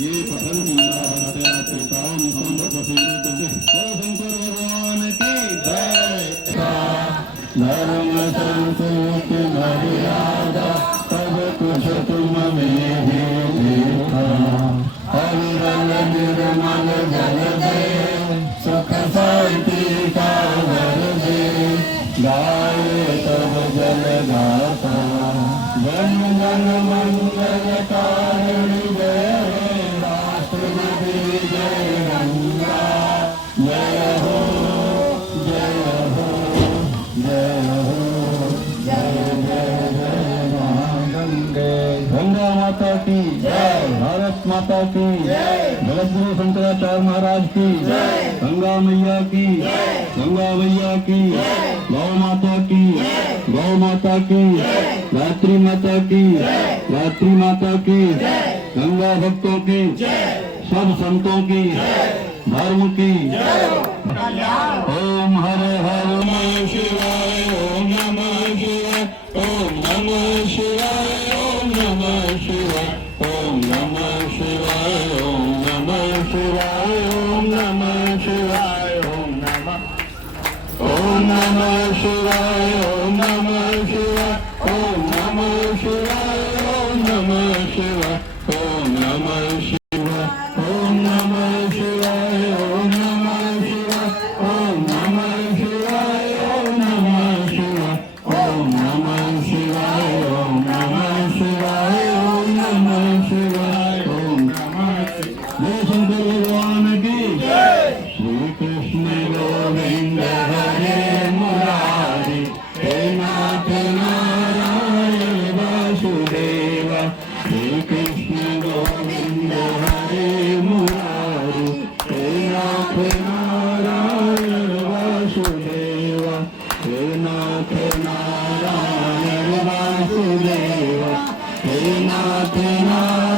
ये पठन्ति तां संप्रपश्यन्ति। शंकर भगवान की जय। धर्म संस्कृति मर्यादा सब कुछ तुम में ही देखा। अविरल निर्मल जल दे सुख शांति का वर दे। गाये तब जल गाता जन जन मंगलकारिणी जय हे राष्ट्रपति जय गंगा। जय हो जय हो जय हो जय जय जय महागंगे। गंगा माता की जय। भारत माता की जय। जगद्गुरु शंकराचार्य महाराज की जय। गंगा मैया की जय। गंगा मैया की जय। गौ माता की गौ माता की गायत्री माता की गायत्री माता की गंगा भक्तों की सब संतों की धर्म की। ओम हरे हरे नमः शिवाय ओम नमः शिवाय ओम नमः शिवाय ओम नमः शिवाय ओम नमः शिवाय ओम नमः शिवाय ओम नमः शिवाय ओम नमः शिवाय ओम नमः शिवाय ओम नमः शिवाय ओम नमः शिवाय ओम नमः शिवाय ओम नमः शिवाय ओम नमः शिवाय ओम नमः शिवाय ओम नमः शिवाय ओम नमः शिवाय ओम नमः शिवाय ओम नमः शिवाय ओम नमः शिवाय। शंकर भगवान की जय। श्री कृष्ण गोविंद हरे मुरारी हे नाथ नारायण वासुदेव। श्री कृष्ण गोविंद हरे मुरारी हे नाथ नारायण वासुदेव। हे नाथ नारायण वासुदेव। हे नाथ नारायण